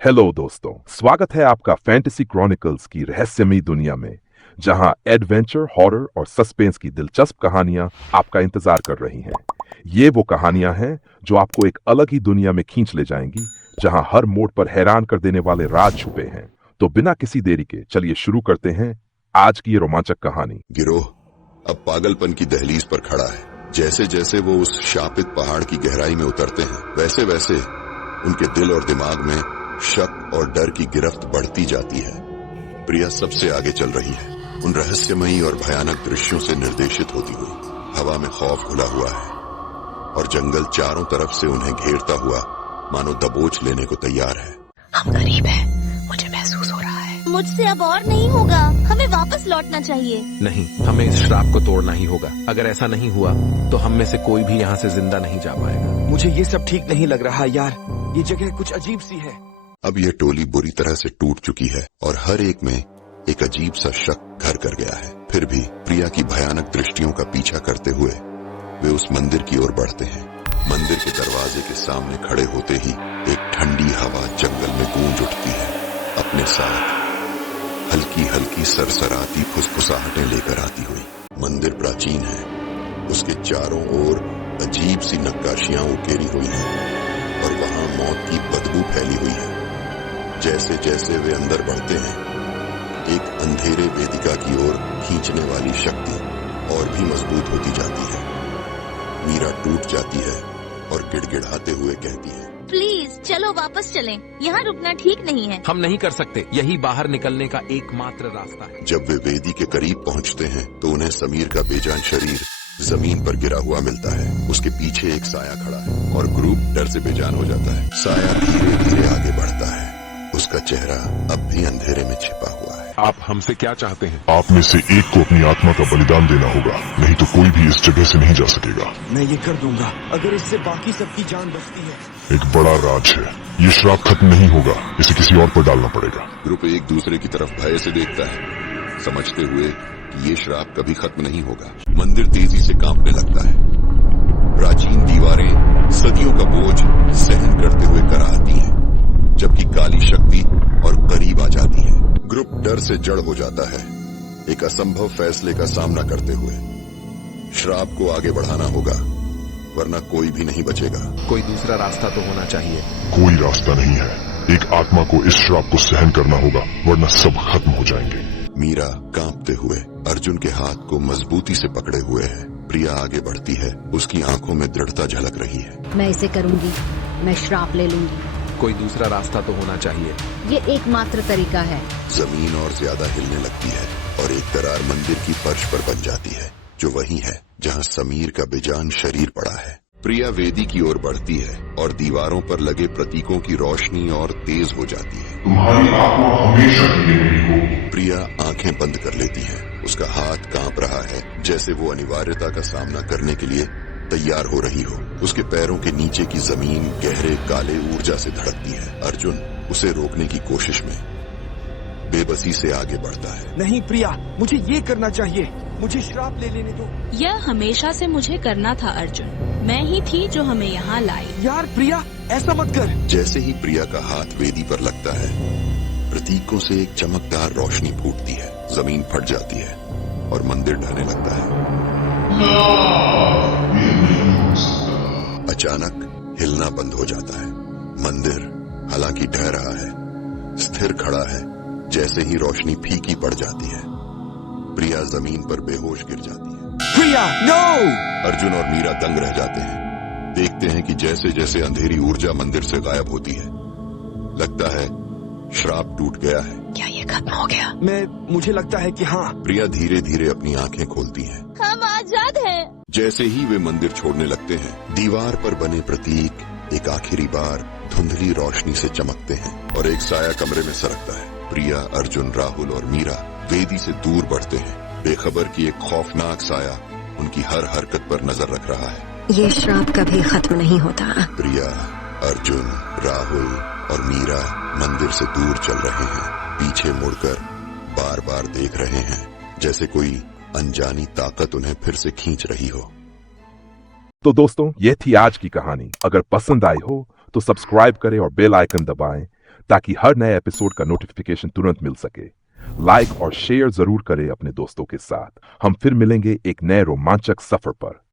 Hello दोस्तों, स्वागत है आपका फैंटेसी क्रॉनिकल्स की रहस्यमयी दुनिया में, जहां एडवेंचर, हॉरर और सस्पेंस की दिलचस्प कहानियां आपका इंतजार कर रही हैं। ये वो कहानियां हैं जो आपको एक अलग ही दुनिया में खींच ले जाएंगी, जहां हर मोड़ पर हैरान कर देने वाले राज छुपे हैं। तो बिना किसी देरी के चलिए शुरू करते हैं आज की ये रोमांचक कहानी। गिरोह अब पागलपन की दहलीज पर खड़ा है। जैसे जैसे वो उस शापित पहाड़ की गहराई में उतरते हैं, वैसे वैसे उनके दिल और दिमाग में शक और डर की गिरफ्त बढ़ती जाती है। प्रिया सबसे आगे चल रही है, उन रहस्यमयी और भयानक दृश्यों से निर्देशित होती हुई। हवा में खौफ घुला हुआ है और जंगल चारों तरफ से उन्हें घेरता हुआ मानो दबोच लेने को तैयार है। हम गरीब हैं, मुझे महसूस हो रहा है। मुझसे अब और नहीं होगा, हमें वापस लौटना चाहिए। नहीं, हमें इस श्राप को तोड़ना ही होगा। अगर ऐसा नहीं हुआ तो हम में से कोई भी यहाँ से जिंदा नहीं जा पाएगा। मुझे ये सब ठीक नहीं लग रहा यार, ये जगह कुछ अजीब सी है। अब यह टोली बुरी तरह से टूट चुकी है और हर एक में एक अजीब सा शक घर कर गया है। फिर भी प्रिया की भयानक दृष्टियों का पीछा करते हुए वे उस मंदिर की ओर बढ़ते हैं। मंदिर के दरवाजे के सामने खड़े होते ही एक ठंडी हवा जंगल में गूंज उठती है। अपने साथ हल्की हल्की सरसराती फुसफुसाहटें लेकर आती हुई। मंदिर प्राचीन है, उसके चारों ओर अजीब सी नक्काशियां उकेरी हुई हैं और वहां मौत की बदबू फैली हुई है। जैसे जैसे वे अंदर बढ़ते हैं, एक अंधेरे वेदिका की ओर खींचने वाली शक्ति और भी मजबूत होती जाती है। मीरा टूट जाती है और गिड़गिड़ाते हुए कहती है, प्लीज चलो वापस चलें, यहाँ रुकना ठीक नहीं है। हम नहीं कर सकते, यही बाहर निकलने का एकमात्र रास्ता है। जब वे वेदी के करीब पहुंचते हैं तो उन्हें समीर का बेजान शरीर जमीन पर गिरा हुआ मिलता है। उसके पीछे एक साया खड़ा है और ग्रुप डर से बेजान हो जाता है। साया धीरे धीरे आगे बढ़ता है, उसका चेहरा अब भी अंधेरे में छिपा हुआ है। आप हमसे क्या चाहते हैं? आप में से एक को अपनी आत्मा का बलिदान देना होगा, नहीं तो कोई भी इस जगह से नहीं जा सकेगा। मैं ये कर दूंगा अगर इससे बाकी सबकी जान बचती है। एक बड़ा राज है, ये श्राप खत्म नहीं होगा, इसे किसी और पर डालना पड़ेगा। ग्रुप एक दूसरे की तरफ भय से देखता है, समझते हुए कि ये श्राप कभी खत्म नहीं होगा। मंदिर तेजी से कांपने लगता है। प्राचीन दीवारें सदियों का बोझ सहन करते हुए कराहती हैं, जबकि काली शक्ति और करीब आ जाती है। ग्रुप डर से जड़ हो जाता है, एक असंभव फैसले का सामना करते हुए। श्राप को आगे बढ़ाना होगा, वरना कोई भी नहीं बचेगा। कोई दूसरा रास्ता तो होना चाहिए। कोई रास्ता नहीं है, एक आत्मा को इस श्राप को सहन करना होगा, वरना सब खत्म हो जाएंगे। मीरा कांपते हुए अर्जुन के हाथ को मजबूती से पकड़े हुए है। प्रिया आगे बढ़ती है, उसकी आंखों में दृढ़ता झलक रही है। मैं इसे करूंगी, मैं श्राप ले लूंगी। कोई दूसरा रास्ता तो होना चाहिए। ये एकमात्र तरीका है। जमीन और ज्यादा हिलने लगती है और एक दरार मंदिर की फर्श पर बन जाती है, जो वही है जहां समीर का बेजान शरीर पड़ा है। प्रिया वेदी की ओर बढ़ती है और दीवारों पर लगे प्रतीकों की रोशनी और तेज हो जाती है। तुम्हारी आत्मा हमेशा के लिए नहीं होगी। प्रिया आंखें बंद कर लेती है, उसका हाथ कांप रहा है, जैसे वो अनिवार्यता का सामना करने के लिए तैयार हो रही हो। उसके पैरों के नीचे की जमीन गहरे काले ऊर्जा से धड़कती है। अर्जुन उसे रोकने की कोशिश में बेबसी से आगे बढ़ता है। नहीं प्रिया, मुझे ये करना चाहिए, मुझे श्राप ले लेने दो। यह हमेशा से मुझे करना था अर्जुन, मैं ही थी जो हमें यहाँ लाई। यार प्रिया, ऐसा मत कर। जैसे ही प्रिया का हाथ वेदी पर लगता है, प्रतीकों से एक चमकदार रोशनी फूटती है, जमीन फट जाती है और मंदिर ढहने लगता है। अचानक हिलना बंद हो जाता है। मंदिर हालांकि ढह रहा है, स्थिर खड़ा है। जैसे ही रोशनी फीकी पड़ जाती है, प्रिया जमीन पर बेहोश गिर जाती है। प्रिया, नो! अर्जुन और मीरा दंग रह जाते हैं, देखते हैं कि जैसे जैसे अंधेरी ऊर्जा मंदिर से गायब होती है, लगता है श्राप टूट गया है। क्या ये खत्म हो गया? मुझे लगता है कि हाँ। प्रिया धीरे धीरे अपनी आंखें खोलती है। हम आजाद हैं। जैसे ही वे मंदिर छोड़ने लगते हैं, दीवार पर बने प्रतीक एक आखिरी बार धुंधली रोशनी से चमकते हैं और एक साया कमरे में सरकता है। प्रिया, अर्जुन, राहुल और मीरा वेदी से दूर बढ़ते हैं, बेखबर कि एक खौफनाक साया उनकी हर हरकत पर नजर रख रहा है। ये श्राप कभी खत्म नहीं होता। प्रिया, अर्जुन, राहुल और मीरा मंदिर से दूर चल रहे हैं, पीछे मुड़कर बार बार देख रहे हैं, जैसे कोई अनजानी ताकत उन्हें फिर से खींच रही हो। तो दोस्तों, ये थी आज की कहानी। अगर पसंद आई हो तो सब्सक्राइब करें और बेल आइकन दबाएं, ताकि हर नए एपिसोड का नोटिफिकेशन तुरंत मिल सके। लाइक और शेयर जरूर करें अपने दोस्तों के साथ। हम फिर मिलेंगे एक नए रोमांचक सफर पर।